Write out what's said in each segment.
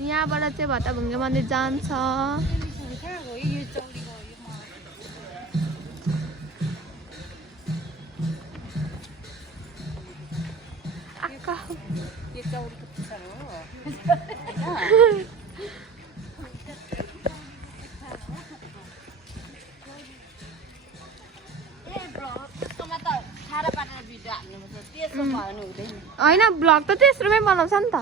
यहाँबाट चाहिँ भत्ताभुङ्गे मन्दिर जान्छ। होइन ब्लग त तेस्रोमै बनाउँछ नि त।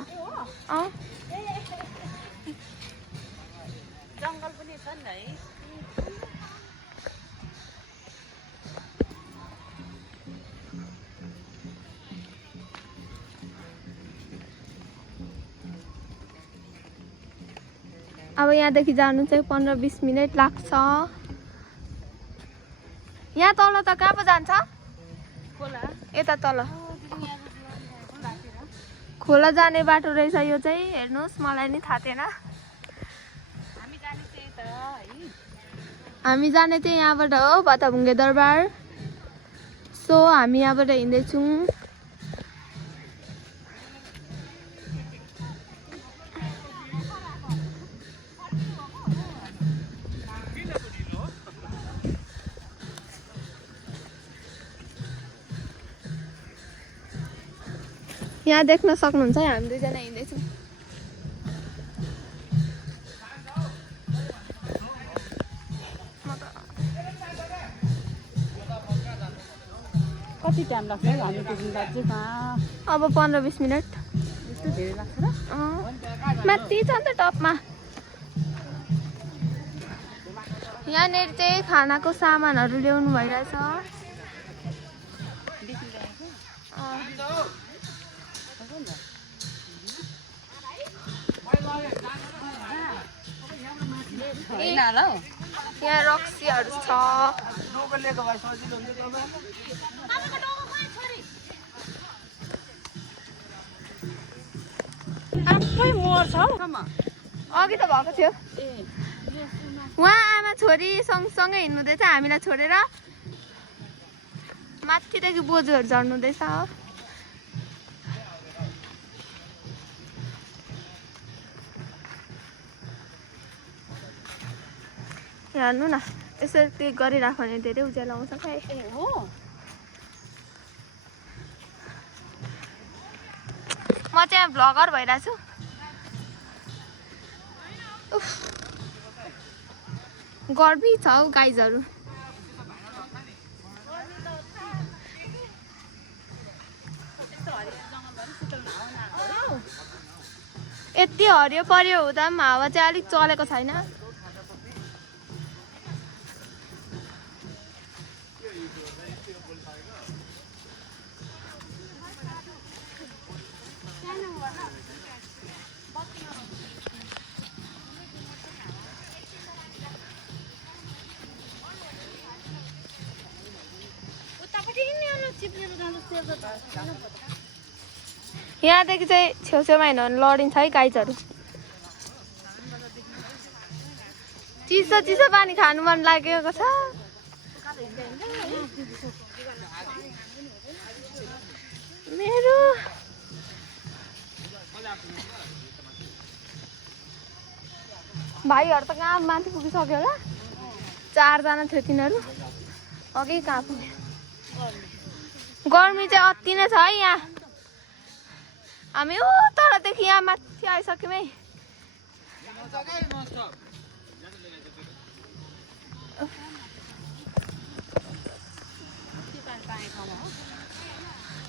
जङ्गल पनि छ नि है। अब यहाँदेखि जानु चाहिँ 15-20 मिनट लाग्छ। यहाँ तल त कहाँ पो जान्छ? यता तल खोला जाने बाटो रहेछ यो चाहिँ। हेर्नुहोस्, मलाई नि थाहा थिएन। हामी जाने चाहिँ यहाँबाट हो भत्ताभुङ्गे दरबार। सो हामी यहाँबाट हिँड्दैछौँ। यहाँ देख्न सक्नुहुन्छ हामी दुईजना हिँड्दैछौँ। कति टाइम लाग्छ हामी पुग्नुलाई चाहिँ? अब 15-20 मिनट। यस्तो धेरै लाग्छ र? माथि छ नि त टपमा। यहाँनिर चाहिँ खानाको सामानहरू ल्याउनु भइरहेछ। यहाँ रक्सीहरू छ। आफै मोर छ अघि त भएको थियो। उहाँ आमा छोरी सँगसँगै हिँड्नुहुँदैछ हामीलाई छोडेर। माथिदेखि बोजूहरू झर्नुहुँदैछ। हेर्नु न, यसरी क्लिक गरिराख्यो भने धेरै उज्यालो आउँछ क्या। हो म चाहिँ भ्लगर भइरहेको छु। गर्मी छ हौ गाइजहरू। यति हरियो पर्यो हुँदा पनि हावा चाहिँ अलिक चलेको छैन। यहाँदेखि चाहिँ छेउछेउमा हिँड्यो भने लडिन्छ है गाइजहरू। चिसो चिसो पानी खानु मन लागेको छ। मेरो भाइहरू त कहाँ माथि पुगिसक्यो होला। 4 जना थियो तिनीहरू। अघि कहाँ पुग्यो। गर्मी चाहिँ अति नै छ है यहाँ। हामी ऊ तलदेखि यहाँ माथि आइसक्यौँ है।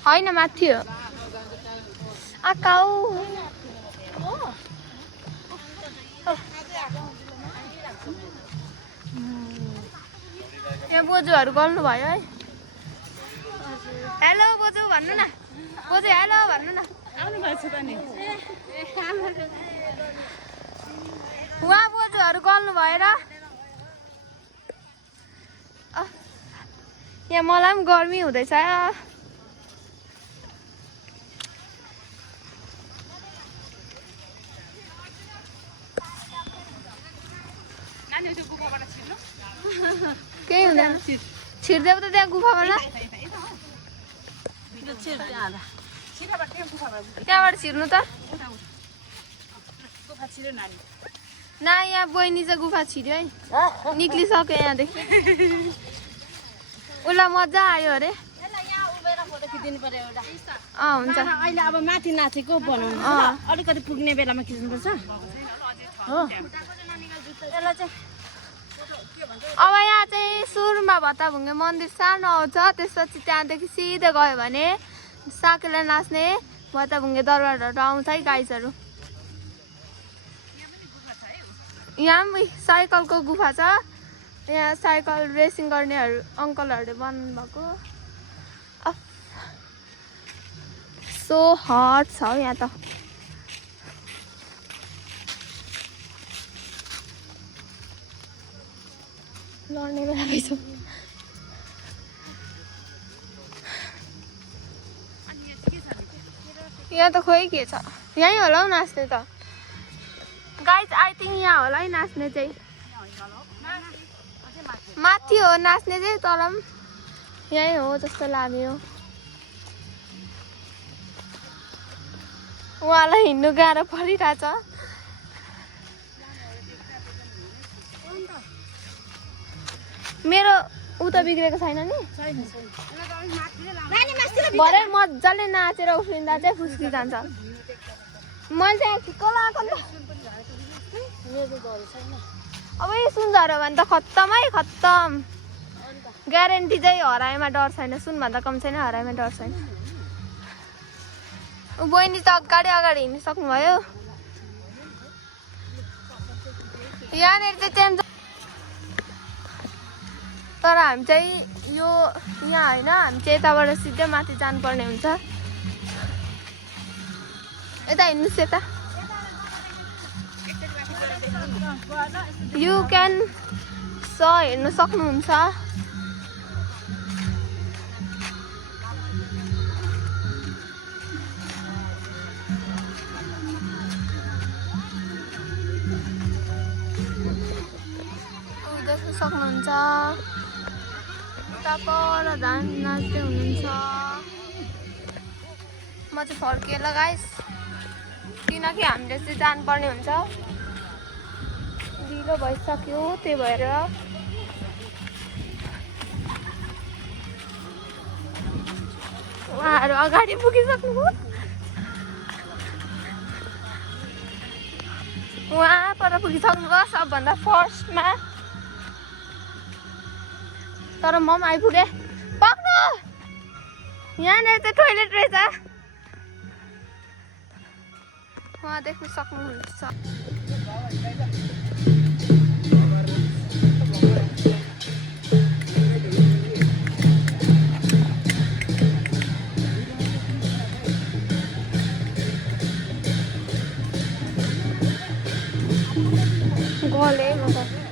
होइन माथि हो। आकाउ यहाँ बोजूहरू गर्नु भयो है। हेलो बोजू भन्नु न। बोजू हेलो भन्नु न। आउनु भएको छ त नि। उहाँ बोजूहरू गर्नु भएर यहाँ मलाई पनि गर्मी हुँदैछ। केही हुँदैन। छिर्देऊ त त्यहाँ गुफाबाट। त्यहाँबाट छिर्नु त। छिरो नानी ना यहाँ बहिनी चाहिँ गुफा छिर्यो है निक्लिसक्यो यहाँदेखि उसलाई मजा आयो अरे यहाँ उभिएर फोटो खिचिदिनु पर्यो एउटा हुन्छ अहिले अब माथि नाचेको बनाउनु अलिकति पुग्ने बेलामा खिच्नुपर्छ हो यसलाई चाहिँ अब यहाँ चाहिँ सुरुमा भत्ताभुङ्गे मन्दिर सानो आउँछ त्यसपछि त्यहाँदेखि सिधै गयो भने साकेला नाच्ने भत्ताभुङ्गे दरबारहरू आउँछ है गाइजहरू यहाँ पनि साइकलको गुफा छ यहाँ साइकल रेसिङ गर्नेहरू अङ्कलहरूले बनाउनु भएको सो हट छ हौ यहाँ त लड्ने बेला भइसक्यो यहाँ त खोइ के छ यहीँ होला हौ नाच्ने त गाइज आई थिङ्क यहाँ होला है नाच्ने चाहिँ माथि हो नाच्ने चाहिँ तर पनि यहीँ हो जस्तो लाग्यो उहाँलाई हिँड्नु गाह्रो परिरहेछ मेरो उता बिग्रेको छैन नि भरे मजाले नाचेर उफ्रिँदा चाहिँ फुस्की जान्छ मैले चाहिँ ठिक्क लगाएको नि अब यो सुनझऱ्यो भने त खत्तम है खत्तम ग्यारेन्टी चाहिँ हराएमा डर छैन सुनभन्दा कम छैन हराएमा डर छैन बहिनी त अगाडि अगाडि हिँड्नु सक्नुभयो यहाँनिर चाहिँ तर हामी चाहिँ यो यहाँ होइन हामी चाहिँ यताबाट सिधै माथि जानुपर्ने हुन्छ यता हिँड्नुहोस् यता यु क्यान हेर्नु सक्नुहुन्छ देख्न सक्नुहुन्छ पर धान नाच्दै हुनुहुन्छ म चाहिँ फर्किएँ ल गाइस किनकि हामीले चाहिँ जानुपर्ने हुन्छ ढिलो भइसक्यो त्यही भएर उहाँहरू अगाडि पुगिसक्नुभयो उहाँ पर पुगिसक्नुभयो सबभन्दा फर्स्टमा तर म पनि आइपुगेँ पक्नु यहाँनिर चाहिँ टोइलेट रहेछ उहाँ देख्न सक्नुहुन्छ गले म त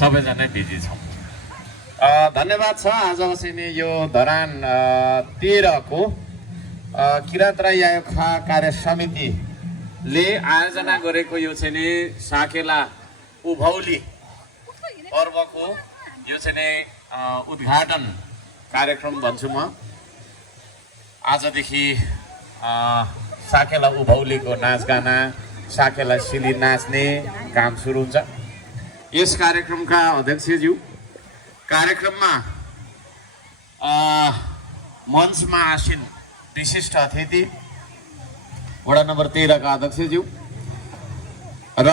सबैजना बिजी छौँ। धन्यवाद छ। आज चाहिँ नि यो धरान 13 को किरात राई आयोग कार्य समितिले आयोजना गरेको यो चाहिँ नि साकेला उभौली पर्वको यो चाहिँ नि उद्घाटन कार्यक्रम भन्छु म। आजदेखि साकेला उभौलीको नाचगाना, साकेला सिली नाच्ने काम सुरु हुन्छ। यस कार्यक्रमका अध्यक्षज्यू, कार्यक्रममा मञ्चमा आसीन विशिष्ट अतिथि वडा नम्बर 13 का अध्यक्षज्यू र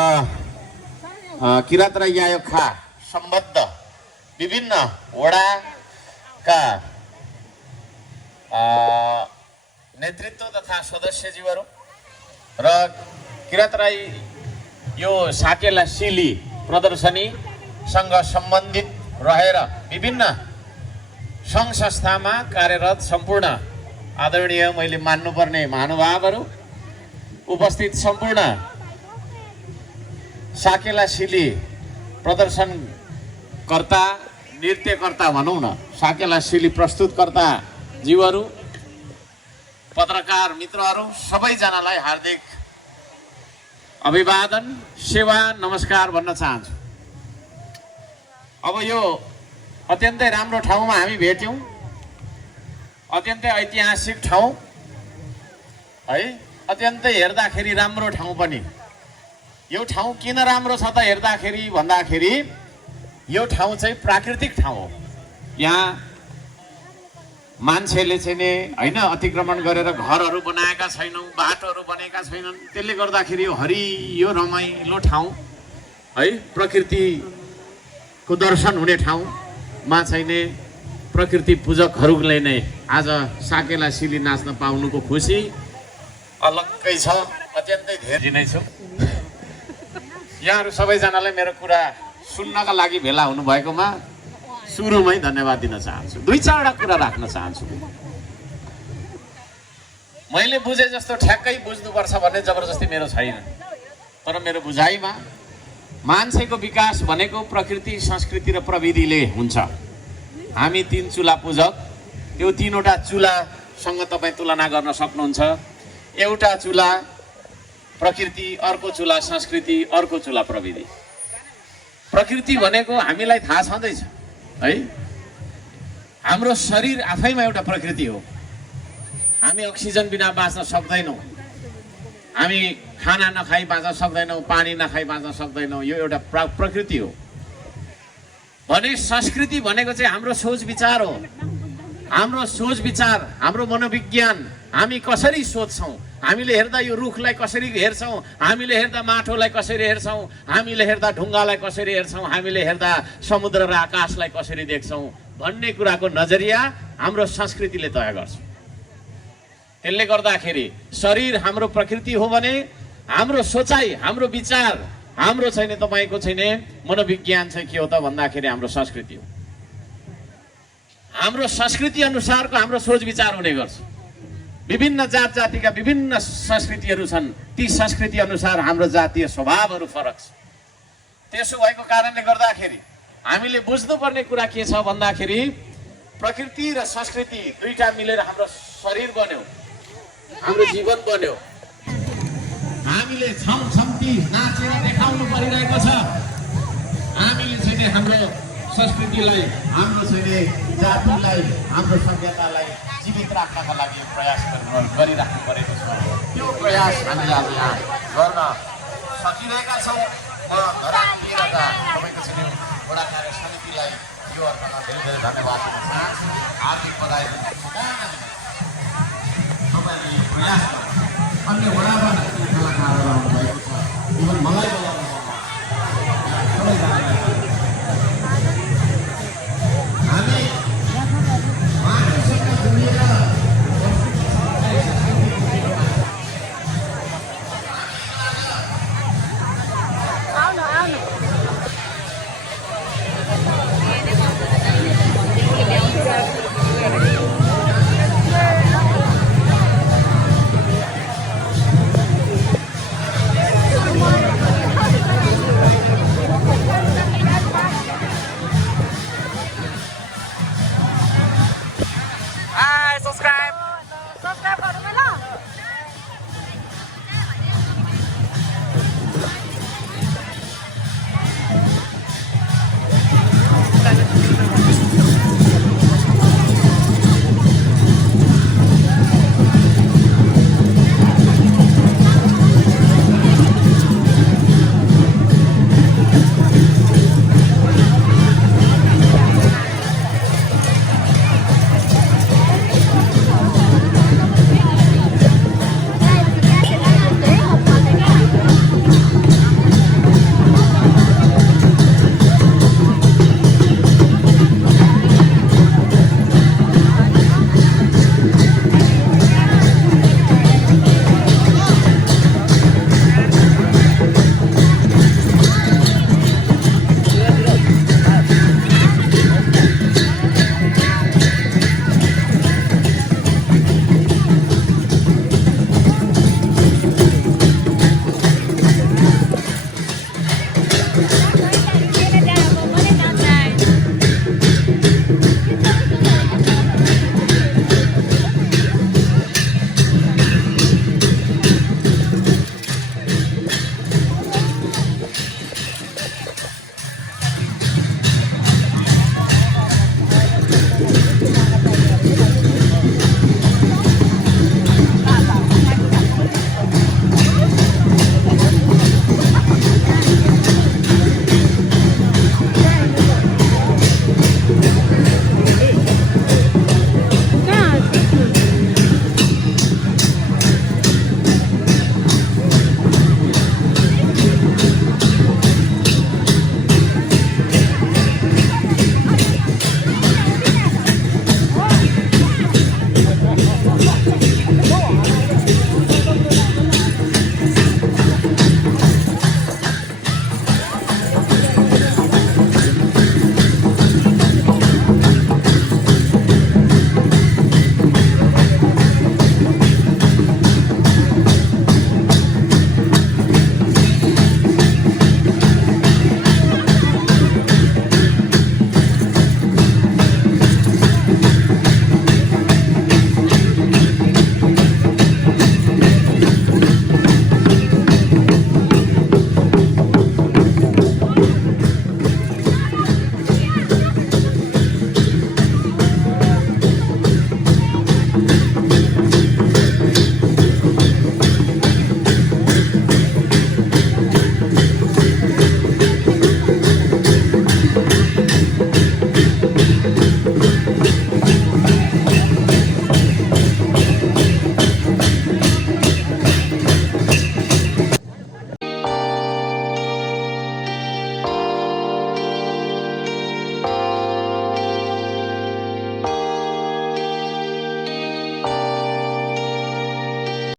किरात राई आयोगका सम्बद्ध विभिन्न वडाका नेतृत्व तथा सदस्यज्यूहरू र किरात राई यो साकेला सिली प्रदर्शनीसँग सम्बन्धित रहेर विभिन्न सङ्घ संस्थामा कार्यरत सम्पूर्ण आदरणीय मैले मान्नुपर्ने महानुभावहरू, उपस्थित सम्पूर्ण साकेला सिली प्रदर्शनकर्ता, नृत्यकर्ता भनौँ न, साकेला सिली प्रस्तुतकर्ता जीवहरू, पत्रकार मित्रहरू, सबैजनालाई हार्दिक अभिवादन, सेवा, नमस्कार भन्न चाहन्छु। अब यो अत्यन्तै राम्रो ठाउँमा हामी भेट्यौँ, अत्यन्तै ऐतिहासिक ठाउँ है, अत्यन्तै हेर्दाखेरि राम्रो ठाउँ पनि। यो ठाउँ किन राम्रो छ त हेर्दाखेरि भन्दाखेरि यो ठाउँ चाहिँ प्राकृतिक ठाउँ हो। यहाँ मान्छेले चाहिँ नि होइन अतिक्रमण गरेर घरहरू बनाएका छैनौँ, बाटोहरू बनेका छैनन्। त्यसले गर्दाखेरि यो हरियो रमाइलो ठाउँ है, प्रकृतिको दर्शन हुने ठाउँमा चाहिँ नि प्रकृति पूजकहरूले नै आज साकेला सिली नाच्न पाउनुको खुसी अलग्गै छ। अत्यन्तै धेरै नै छु। यहाँहरू सबैजनालाई मेरो कुरा सुन्नका लागि भेला हुनुभएकोमा सुरुमै धन्यवाद दिन चाहन्छु। 2-4 कुरा राख्न चाहन्छु। मैले बुझे जस्तो ठ्याक्कै बुझ्नुपर्छ भन्ने जबरजस्ती मेरो छैन, तर मेरो बुझाइमा मान्छेको विकास भनेको प्रकृति, संस्कृति र प्रविधिले हुन्छ। हामी 3 चुला पूजक, त्यो 3वटा चुलासँग तपाईँ तुलना गर्न सक्नुहुन्छ। एउटा चुला प्रकृति, अर्को चुला संस्कृति, अर्को चुला प्रविधि। प्रकृति भनेको हामीलाई थाहा छँदैछ है, हाम्रो शरीर आफैमा एउटा प्रकृति हो। हामी अक्सिजन बिना बाँच्न सक्दैनौँ, हामी खाना नखाई बाँच्न सक्दैनौँ, पानी नखाई बाँच्न सक्दैनौँ। यो एउटा प्रकृति हो भने संस्कृति भनेको चाहिँ हाम्रो सोच विचार हो। हाम्रो सोच विचार, हाम्रो मनोविज्ञान, हामी कसरी सोच्छौँ, हामीले हेर्दा यो रुखलाई कसरी हेर्छौँ, हामीले हेर्दा माटोलाई कसरी हेर्छौँ, हामीले हेर्दा ढुङ्गालाई कसरी हेर्छौँ, हामीले हेर्दा समुद्र र आकाशलाई कसरी देख्छौँ भन्ने कुराको नजरिया हाम्रो संस्कृतिले तय गर्छ। त्यसले गर्दाखेरि शरीर हाम्रो प्रकृति हो भने हाम्रो सोचाइ, हाम्रो विचार, हाम्रो छैन तपाईँको छैन मनोविज्ञान चाहिँ के हो त भन्दाखेरि हाम्रो संस्कृति हो। हाम्रो संस्कृति अनुसारको हाम्रो सोच विचार हुने गर्छ। विभिन्न जात जातिका विभिन्न संस्कृतिहरू छन्, ती संस्कृति अनुसार हाम्रो जातीय स्वभावहरू फरक छ। त्यसो भएको कारणले गर्दाखेरि हामीले बुझ्नुपर्ने कुरा के छ भन्दाखेरि प्रकृति र संस्कृति दुईटा मिलेर हाम्रो शरीर बन्यो, हाम्रो जीवन बन्यो। हामीले छमछम्ती नाचेर देखाउनु परिरहेको छ। हामीले चाहिँ हाम्रो संस्कृतिलाई, हाम्रो चाहिँ जातिलाई, हाम्रो सभ्यतालाई जीवित राख्नका लागि प्रयास गरिराख्नु परेको छ। त्यो प्रयास हामीले आज यहाँ गर्न सकिरहेका छौँ। म धरान 13 का तपाईँको चाहिँ वडा कार्य समितिलाई यो अर्थमा धेरै धेरै धन्यवाद दिन चाहन्छु। हार्दिक बधाई दिन तपाईँले प्रयास गर्नु। अन्य वडाबाट कलाकारहरू आउनुभएको छ, इभन मलाई बोलाउनु सबैजनालाई